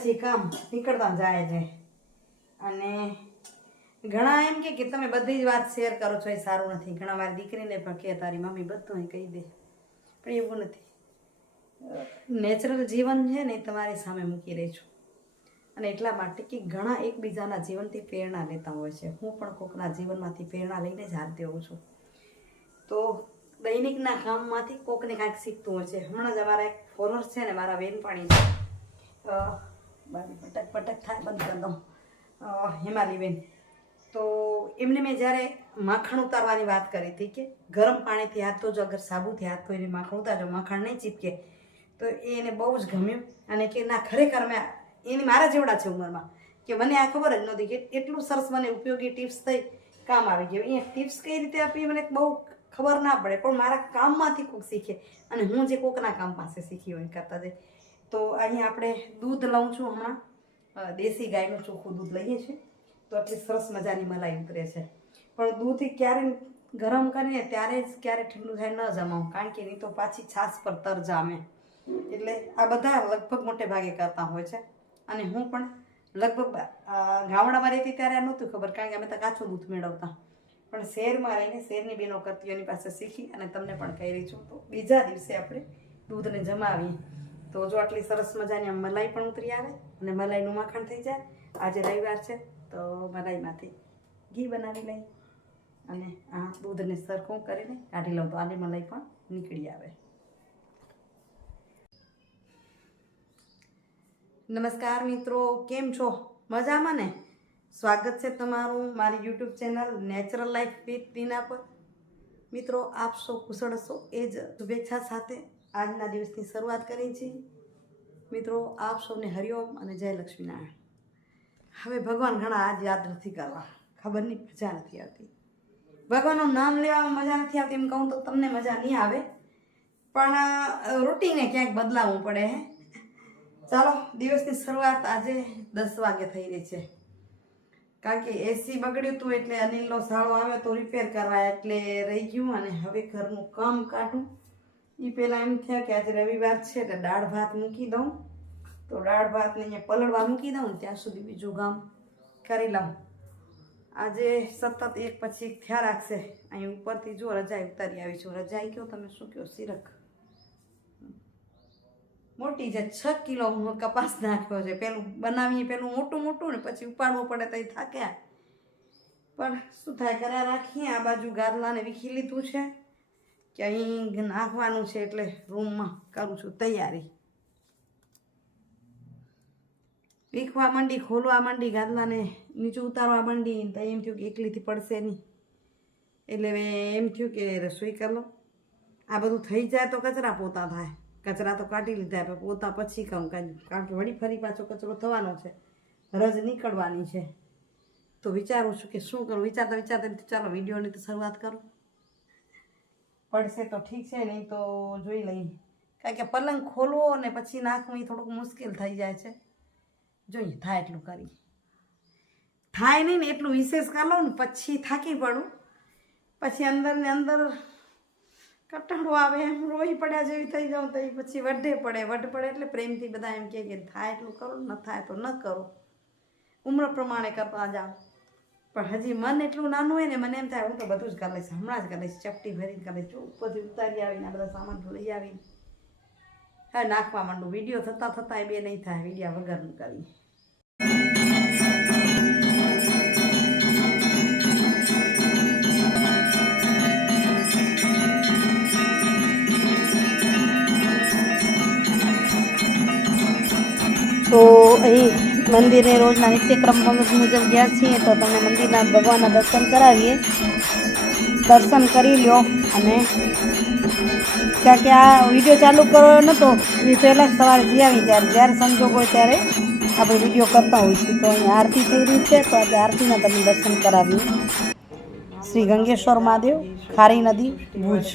પછી કામ નીકળતા જાય છે અને ઘણા એમ કે તમે બધી જ વાત શેર કરો છો એ સારું નથી. ઘણા મારી દીકરીને પણ કે તારી મમ્મી બધું કહી દે, પણ એવું નથી. નેચરલ જીવન છે ને એ તમારી સામે મૂકી રહી છું અને એટલા માટે કે ઘણા એકબીજાના જીવનથી પ્રેરણા લેતા હોય છે. હું પણ કોકના જીવનમાંથી પ્રેરણા લઈને જ હાલતી હોઉં છું. તો દૈનિકના કામમાંથી કોકને કાંઈક શીખતું હોય છે. હમણાં જ અમારા એક ફોલોઅર્સ છે ને, મારા બેનપણી છે, પટક પટક થાય બંધ કરી દઉં, હિમાલીબેન. તો એમને મેં જ્યારે માખણ ઉતારવાની વાત કરી હતી કે ગરમ પાણીથી હાથ ધોજો, અગર સાબુથી હાથ ધોઈને માખણ ઉતારજો, માખણ નહીં ચીપકે. તો એને બહુ જ ગમ્યું અને કે ના ખરેખર મેં એની મારા જેવડા છે ઉંમરમાં, કે મને આ ખબર જ નહોતી કે એટલું સરસ મને ઉપયોગી ટિપ્સ થઈ કામ આવી ગયું. એ ટિપ્સ કઈ રીતે આપી મને બહુ ખબર ના પડે, પણ મારા કામમાંથી કોઈક શીખે અને હું જે કોકના કામ પાસે શીખી હોય કરતા જાય. તો અહીં આપણે દૂધ લઉં છું, હમણાં દેશી ગાયનું ચોખ્ખું દૂધ લઈએ છીએ. તો આટલી સરસ મજાની મલાઈ ઉતરે છે. પણ દૂધ ક્યારે ગરમ કરીને ત્યારે જ ક્યારે ઠંડુ થાય ન જમાવું, કારણ કે નહીં તો પાછી છાશ પર તર જામે. એટલે આ બધા લગભગ મોટે ભાગે કરતા હોય છે અને હું પણ લગભગ ગામડામાં રહેતી ત્યારે આ નહોતું ખબર, કારણ કે અમે તો કાચું દૂધ મેળવતા. પણ શહેરમાં રહીને શહેરની બહેનો કરતી એની પાસે શીખી અને તમને પણ કહી રહી છું. તો બીજા દિવસે આપણે દૂધને જમાવીએ તો જો આટલી સરસ મજાની મલાઈ પણ ઉતરી આવે અને મલાઈનું માખણ થઈ જાય. આજે રવિવાર છે તો મલાઈમાંથી ઘી બનાવી લઈ અને આ દૂધને સરખું કરીને કાઢી લઉં તો આની મલાઈ પણ નીકળી આવે. નમસ્કાર મિત્રો, કેમ છો? મજામાં ને? સ્વાગત છે તમારું મારી YouTube channel natural life with Tina પર. મિત્રો, આપ સૌ કુશળ હશો એ જ શુભેચ્છા સાથે આજના દિવસની શરૂઆત કરી છે. મિત્રો, આપ સૌને હરિઓમ અને જય લક્ષ્મીનારાયણ. હવે ભગવાન ઘણા આજ યાદ નથી કરવા, ખબર નહીં, મજા નથી આવતી. ભગવાનનું નામ લેવામાં મજા નથી આવતી એમ કહું તો તમને મજા નહીં આવે, પણ રૂટીને ક્યાંક બદલાવવું પડે. ચાલો, દિવસની શરૂઆત આજે 10 વાગે થઈ રહી છે, કારણ કે એસી બગડ્યું હતું એટલે અનિલનો સાળો આવ્યો તો રિપેર કરવા, એટલે રહી ગયું. અને હવે ઘરનું કામ કાઢું એ પહેલાં એમ થયા કે આજે રવિવાર છે એટલે દાળ ભાત મૂકી દઉં. તો દાળ ભાતને અહીંયા પલળવા મૂકી દઉં ત્યાં સુધી બીજું કામ કરી લઉં. આજે સતત એક પછી એક થયા રાખશે. અહીં ઉપરથી જો રજાઈ ઉતારી આવી છું. રજાઈ કહો તમે શું કહો, સિરક મોટી છે, 6 કિલો કપાસ નાખ્યો છે. પેલું બનાવીએ પેલું મોટું મોટું ને પછી ઉપાડવું પડે તો એ થાક્યા. પણ શું થાય, કર્યા રાખીએ. આ બાજુ ગાદલાને વીખી લીધું છે કે અહીં નાખવાનું છે એટલે રૂમમાં કરું છું તૈયારી. વીખવા માંડી, ખોલવા માંડી, ગાદલાને નીચું ઉતારવા માંડી તો એમ થયું કે એકલીથી પડશે નહીં, એટલે એમ થયું કે રસોઈ કરી લો. આ બધું થઈ જાય તો કચરા પોતા થાય. કચરા તો કાઢી લીધા, પણ પોતા પછી કહું, કારણ કે વળી ફરી પાછો કચરો થવાનો છે, રજ નીકળવાની છે. તો વિચારું છું કે શું કરું. વિચારતા વિચારતા ચાલો વિડીયોની તો શરૂઆત કરું. પડશે તો ઠીક છે, નહીં તો જોઈ લઈ. કારણ કે પલંગ ખોલવો અને પછી નાખવું એ થોડુંક મુશ્કેલ થઈ જાય છે. જોઈએ થાય એટલું કરી. થાય નહીં ને એટલું વિશેષ કરી લઉં ને પછી થાકી પડું, પછી અંદર ને અંદર કટાળો આવે, એમ રોઈ પડ્યા જેવી થઈ જાઉં. તો એ પછી વઢે પડે એટલે પ્રેમથી બધા એમ કહે કે થાય એટલું કરો, ન થાય તો ન કરો, ઉંમર પ્રમાણે કરતા જાઓ. પણ હજી મન એટલું નાનું હોય ને, મને એમ થાય હું તો બધું જ કરી લઈશ, હમણાં જ કરી લઈશ, ચપટી ભરીને કરી લઈશ. ઉપરથી ઉતારી આવીને આ બધા સામાન લઈ આવીને હવે નાખવા માંડું. વિડીયો થતાં થતાં એ બે નહીં થાય, વિડીયા વગરનું કરી. તો અહીં મંદિરે રોજના નિત્યક્રમ મુજબ ગયા છીએ તો તમે મંદિરના ભગવાનના દર્શન કરાવીએ. દર્શન કરી લો અને કારણ કે આ વિડીયો ચાલુ કર્યો નહોતો એ પહેલાં સવારે જઈ આવી, જ્યારે સંજોગ હોય ત્યારે આપણે વિડીયો કરતા હોઈશું. તો અહીં આરતી થઈ રહી છે તો આજે આરતીના તમે દર્શન કરાવીએ. શ્રી ગંગેશ્વર મહાદેવ, ખારી નદી, ભુજ.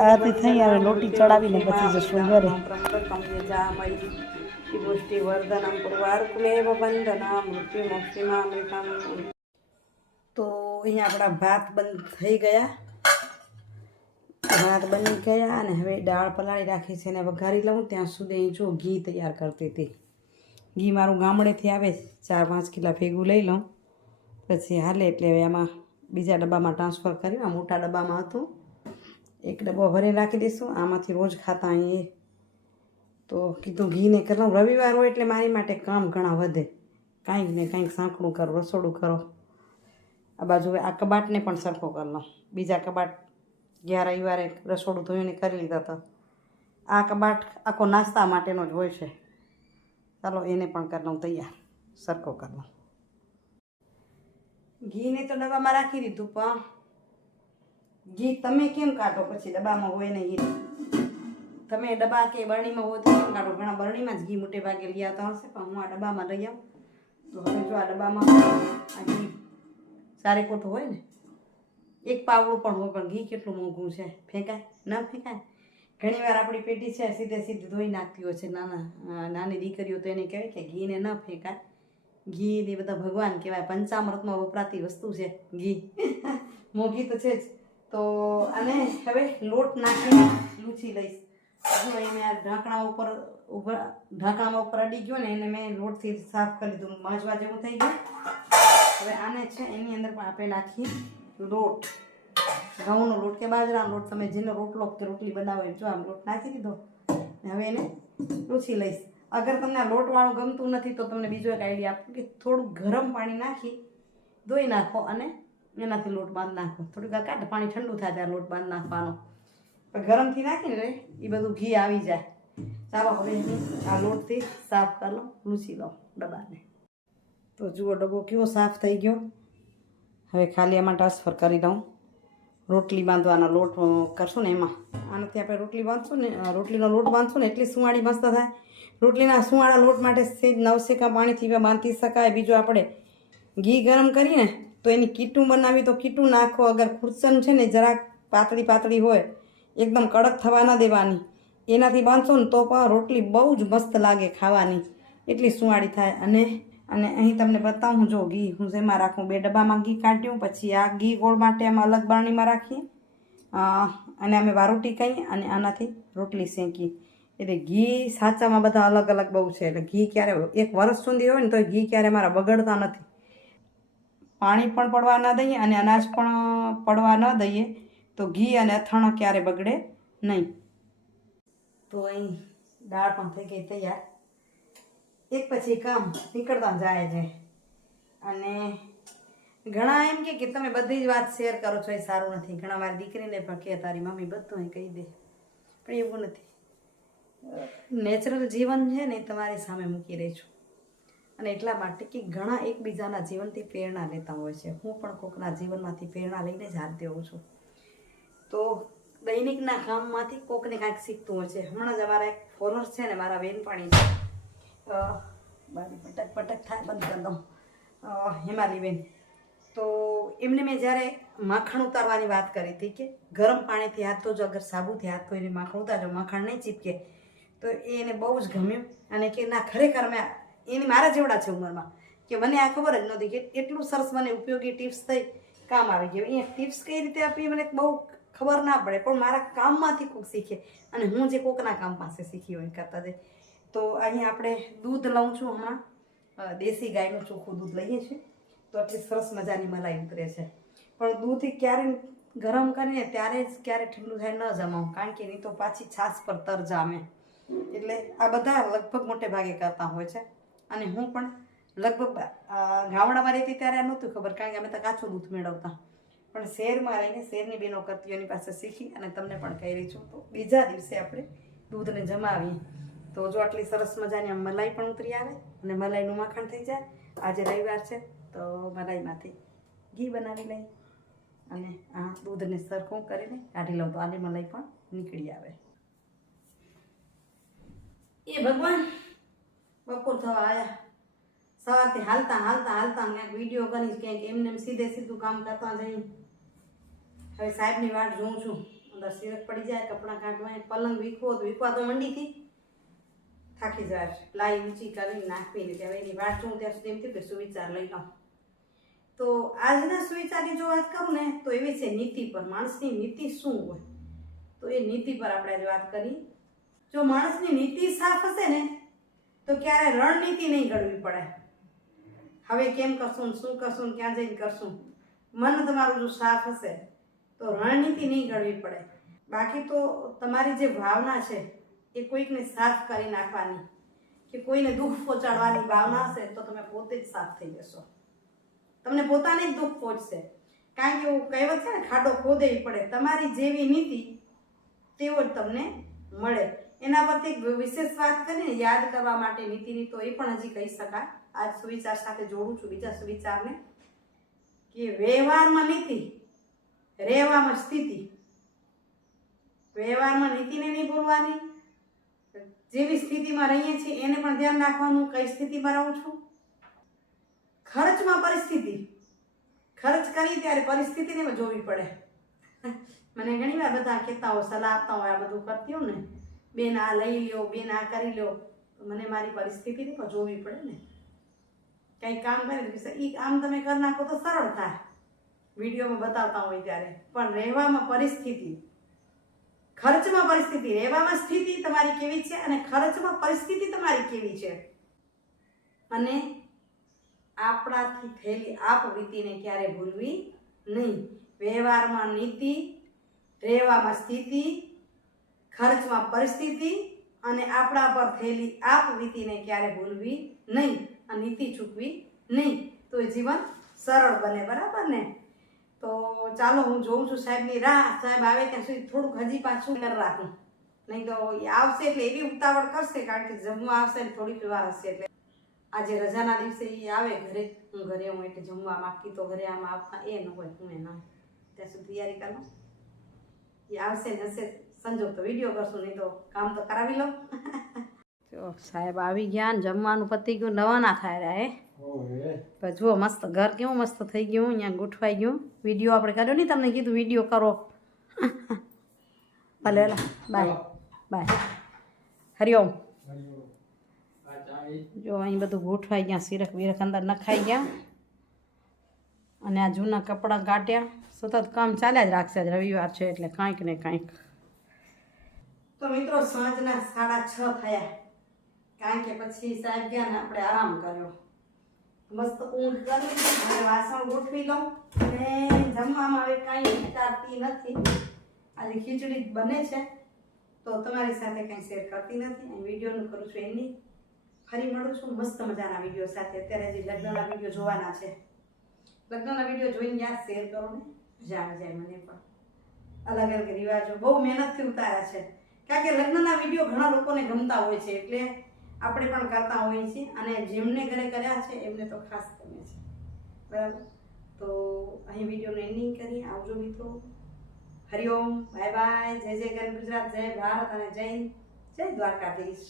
આરતી થઈ આવે, લોટી ચડાવીને પછી જશું ઘરે. તો અહીંયા આપણા ભાત બંધ થઈ ગયા શાક બની ગયા અને હવે દાળ પલાળી રાખી છે ને વઘારી લઉં ત્યાં સુધી જો ઘી તૈયાર કરતી હતી. ઘી મારું ગામડેથી આવે 4-5 કિલા ભેગું લઈ લઉં પછી હાલે એટલે હવે આમાં બીજા ડબ્બામાં ટ્રાન્સફર કર્યું. આ મોટા ડબ્બામાં હતું, એક ડબ્બો ભરી રાખી દઈશું. આમાંથી રોજ ખાતા અહીં તો કીધું ઘીને કરી લઉં. રવિવાર હોય એટલે મારી માટે કામ ઘણા વધે, કાંઈક ને કાંઈક સાંકળું કરો, રસોડું કરો. આ બાજુ આ કબાટને પણ સરખો કરી લઉં. બીજા કબાટ ગયા રવિવારે રસોડું ધોઈને કરી લીધા હતા. આ કબાટ આખો નાસ્તા માટેનો જ હોય છે. ચાલો એને પણ કરી લઉં તૈયાર, સરખો કરી લઉં. ઘીને તો ડબ્બામાં રાખી દીધું, પણ ઘી તમે કેમ કાઢો પછી ડબ્બામાં હોય ને? ઘી તમે ડબ્બા કે બરણીમાં હોય તો કેમ કાઢો? ઘણા બરણીમાં જ ઘી મોટે ભાગે લઈ આવતા હશે, પણ હું આ ડબ્બામાં લઈ આવું. તો હવે જો આ ડબ્બામાં આ ઘી સારી કોઠું હોય ને, એક પાવડું પણ હોય, પણ ઘી કેટલું મોંઘું છે, ફેંકાય ન ફેંકાય? ઘણીવાર આપણી પેટી છે સીધે ધોઈ નાખતી હોય છે. નાની દીકરીઓ તો એને કહેવાય કે ઘીને ન ફેંકાય. ઘી ને બધા ભગવાન કહેવાય, પંચામૃતમાં વપરાતી વસ્તુ છે ઘી. મોંઘી તો છે જ. તો આને હવે લોટ નાખીને લૂછી લઈશ. જો એ મેં આ ઢાંકણામાં ઉપર અડી ગયો ને એને મેં લોટથી સાફ કરી દીધું, માંજવા જેવું થઈ ગયું. હવે આને છે એની અંદર પણ આપણે નાખીએ લોટ, ઘઉંનો લોટ કે બાજરાનો લોટ, તમે જેનો રોટલો કે રોટલી બનાવો જો આમ લોટ નાખી દીધો. હવે એને લૂછી લઈશ. અગર તમને આ લોટવાળું ગમતું નથી તો તમને બીજો એક આઈડિયા આપું કે થોડું ગરમ પાણી નાખી ધોઈ નાખો અને એનાથી લોટ બાંધી નાખો. થોડીક વાર કાઢ, પાણી ઠંડુ થાય ત્યારે લોટ બાંધી નાખવાનો. પણ ગરમથી નાખીને એ બધું ઘી આવી જાય. ચાલો હવે આ લોટથી સાફ કરી લઉં, લૂછી લઉં ડબ્બાને. તો જુઓ ડબ્બો કેવો સાફ થઈ ગયો. હવે ખાલી એમાં ટ્રાન્સફર કરી દઉં. રોટલી બાંધવાનો લોટ કરશું ને એમાં, આનાથી આપણે રોટલી બાંધશું ને, રોટલીનો લોટ બાંધશું ને એટલી સુવાળી મસ્ત થાય. રોટલીના સુવાળા લોટ માટે સેજ નવસેકા પાણીથી બાંધી શકાય. બીજું આપણે ઘી ગરમ કરીને તો એની કીટું બનાવી તો કીટું નાખો. અગર ખુરસન છે ને જરાક પાતળી હોય, એકદમ કડક થવા ન દેવાની, એનાથી બાંધશો ને તો પણ રોટલી બહુ જ મસ્ત લાગે ખાવાની, એટલી સુવાળી થાય. અને અહીં તમને બતાવું, જો ઘી હું શેમાં રાખું, 2 ડબ્બામાં ઘી કાઢ્યું. પછી આ ઘી ગોળ માટે આમાં અલગ બરણીમાં રાખીએ અને અમે વારોટી કહીએ અને આનાથી રોટલી શેકીએ. એટલે ઘી સાચામાં બધા અલગ અલગ બહુ છે. એટલે ઘી ક્યારે 1 વર્ષ સુધી હોય ને તો ઘી ક્યારે મારા બગડતા નથી. પાણી પણ પડવા ન દઈએ અને અનાજ પણ પડવા ન દઈએ તો ઘી અને અથાણા ક્યારે બગડે નહીં. તો અહીં દાળ પણ થઈ ગઈ તૈયાર. એક પછી કામ નીકળતા જાય છે. અને ઘણા એમ કે તમે બધી જ વાત શેર કરો છો, એ સારું નથી. ઘણા મારી દીકરીને પણ કે તારી મમ્મી બધું કહી દે, પણ એવું નથી. નેચરલ જીવન છે ને તમારી સામે મૂકી રહી છું. અને એટલા માટે કે ઘણા એકબીજાના જીવનથી પ્રેરણા લેતા હોય છે. હું પણ કોકના જીવનમાંથી પ્રેરણા લઈને જ હાલતી હોઉં છું. તો દૈનિકના કામમાંથી કોકને કાંઈક શીખતું હોય છે. હમણાં જ અમારા એક ફોલોઅર્સ છે ને, મારા બેનપણી છે, બારી પટક થાય, બંધ કરી દઉં, હિમાલીબેન. તો એમને મેં જ્યારે માખણ ઉતારવાની વાત કરી હતી કે ગરમ પાણીથી હાથ ધોજો, અગર સાબુથી હાથ ધોઈને માખણ ઉતારજો, માખણ નહીં ચીપકે. તો એને બહુ જ ગમ્યું અને કે ના ખરેખર મેં એની મારા જેવડા છે ઉંમરમાં, કે મને આ ખબર જ નહોતી કે એટલું સરસ મને ઉપયોગી ટિપ્સ થઈ, કામ આવી ગયું. એ ટિપ્સ કઈ રીતે આપી મને બહુ ખબર ના પડે, પણ મારા કામમાંથી કોઈક શીખે અને હું જે કોકના કામ પાસે શીખી હોય કરતા જાય. તો અહીં આપણે દૂધ લઉં છું, હમણાં દેશી ગાયનું ચોખ્ખું દૂધ લઈએ છીએ. તો આટલી સરસ મજાની મલાઈ ઉતરે છે. પણ દૂધ ક્યારે ગરમ કરીને ત્યારે જ ક્યારે ઠંડુ થાય ન જમાવું, કારણ કે નહીં તો પાછી છાશ પર તર જામે. એટલે આ બધા લગભગ મોટે ભાગે કરતા હોય છે. અને હું પણ લગભગ ગામડામાં રહેતી ત્યારે આ નહોતું ખબર, કારણ કે અમે તો કાચું દૂધ મેળવતા. પણ શહેરમાં રહીને શહેરની બહેનો કરતી એની પાસે શીખી અને તમને પણ કહી રહી છું. તો બીજા દિવસે આપણે દૂધને જમાવીએ તો જો આટલી સરસ મજાની મલાઈ પણ ઉતરી આવે અને મલાઈનું માખણ થઈ જાય. આજે રવિવાર છે તો મલાઈમાંથી ઘી બનાવી લઈ અને આ દૂધને સરખું કરીને કાઢી લઉં તો આની મલાઈ પણ નીકળી આવે. એ ભગવાન, બપોર થવા આવ્યા. સવારથી હાલતા ક્યાંક વિડીયો કરીશ, ક્યાંક એમને સીધું કામ કરતા જઈ. હવે સાહેબની વાટ જોઉં છું. અંદર સિરક પડી જાય, કપડાં કાઢવા, પલંગ વીખવા તો મંડીથી થાકી જાય. લાઈ ઊંચી કરીને નાખવી ને હવે એની વાટ જોઉં ત્યાં સુધી એમ થયું કે સુવિચાર લઈ લઉં. તો આજના સુવિચારની જો વાત કરું ને તો એવી છે નીતિ પર. માણસની નીતિ શું હોય તો એ નીતિ પર આપણે આજે વાત કરી. જો માણસની નીતિ સાફ હશે ને તો ક્યારે રણનીતિ નહીં ઘડવી પડે. હવે કેમ કરશું, શું કરશું, ક્યાં જઈને કરશું, મન તમારું જો સાફ હશે તો રણનીતિ નહીં ઘડવી પડે. બાકી તો તમારી જે ભાવના છે એ કોઈકને સાફ કરી નાખવાની કે કોઈને દુઃખ પહોંચાડવાની ભાવના હશે તો તમે પોતે જ સાફ થઈ જશો. તમને પોતાને જ દુઃખ પહોંચશે. કારણ કે એવું કહેવત છે ને, ખાડો ખોદેવી પડે. તમારી જેવી નીતિ તેવો જ તમને મળે. એના પરથી વિશેષ વાત કરીને યાદ કરવા માટે નીતિની તો એ પણ હજી કહી શકાય. આજ સુવિચાર સાથે જોડું છું બીજા સુવિચારને કે વ્યવહારમાં નીતિ, રહેવામાં સ્થિતિ. વ્યવહારમાં નીતિને નહીં ભૂલવાની, જેવી સ્થિતિમાં રહીએ છીએ એને પણ ધ્યાન રાખવાનું, કઈ સ્થિતિમાં રહું છું. ખર્ચમાં પરિસ્થિતિ, ખર્ચ કરી ત્યારે પરિસ્થિતિને જોવી પડે. મને ઘણી વાર બધા કહેતા હોય, સલાહ આપતા હોય, આ બધું કરતી હોય ને, બેન આ લઈ લ્યો, બેન આ કરી લ્યો, તો મને મારી પરિસ્થિતિને પણ જોવી પડે ને. કંઈક કામ કરે એ કામ તમે કરી નાખો તો સરળ થાય, વિડીયોમાં બતાવતા હોય ત્યારે. પણ રહેવામાં પરિસ્થિતિ, ખર્ચમાં પરિસ્થિતિ, રહેવામાં સ્થિતિ તમારી કેવી છે અને ખર્ચમાં પરિસ્થિતિ તમારી કેવી છે. અને આપણાથી થયેલી આપવીતીને ક્યારે ભૂલવી નહીં. વ્યવહારમાં નીતિ, રહેવામાં સ્થિતિ, ખર્ચમાં પરિસ્થિતિ અને આપણા પર થયેલી આપવીતીને ક્યારે ભૂલવી નહીં અને નીતિ ચૂકવી નહીં. તો એ જીવન સરળ બને. બરાબર ને? તો ચાલો હું જોઉં છું સાહેબની રાહ. સાહેબ આવે ત્યાં સુધી થોડુંક હજી પાછું કરી રાખું, નહીં તો આવશે એટલે એવી ઉતાવળ કરશે, કારણ કે જમવા આવશે ને થોડીક વાર હશે. એટલે આજે રજાના દિવસે એ આવે ઘરે, હું ઘરે હું એટલે જમવા માંગતી તો ઘરે આમાં આવતા એ ન હોય, હું એ ના ત્યાં સુધી તૈયારી કરવા. એ આવશે ને હશે સંજોગ તો વિડીયો કરશું, નહીં તો કામ તો કરાવી લઉં. જો સાહેબ આવી ગયા ને જમવાનું પતી ગયું, નવા ના થાય રહ્યા. પણ જુઓ મસ્ત ઘર કેવું મસ્ત થઈ ગયું, અહીંયા ગોઠવાઈ ગયું. વિડીયો આપણે કર્યો નહીં, તમને કીધું વિડીયો કરો. ભલે બાય બાય, હરિઓમ. જો અહીં બધું ગોઠવાઈ ગયા, સિરક વિરક અંદર નખાઈ ગયા અને આ જૂના કપડાં કાઢ્યા. સતત કામ ચાલ્યા જ રાખશે. આજ રવિવાર છે એટલે કાંઈક ને કાંઈક. તો મિત્રો સાંજના 6:30 થયા, કારણ કે પછી સાહેબ ગયા ને આપણે આરામ કર્યો. મસ્ત ઊંઘ કરી, હવે વાસણ ગોઠવી લઉં અને જમવામાં હવે કાંઈ વિચારતી નથી. આજે ખીચડી બને છે તો તમારી સાથે કંઈ શેર કરતી નથી. અહીં વિડીયોનું કરું છું એની. ફરી મળું છું મસ્ત મજાના વિડીયો સાથે. અત્યારે જે લગ્નના વિડીયો જોવાના છે, લગ્નના વિડીયો જોઈને યાદ શેર કરો ને, મજા આવી જાય મને પણ. અલગ અલગ રિવાજો બહુ મહેનતથી ઉતાર્યા છે, કારણ કે લગ્નના વિડીયો ઘણા લોકોને ગમતા હોય છે, એટલે આપણે પણ કરતા હોઈએ છીએ. અને જેમને ઘરે કર્યા છે એમને તો ખાસ ગમે છે. બરાબર? તો અહીં વિડીયોનું એન્ડિંગ કરી. આવજો મિત્રો. Hariom, bye bye. જય જય ગરવી ગુજરાત, જય ભારત અને જય દ્વારકાધીશ.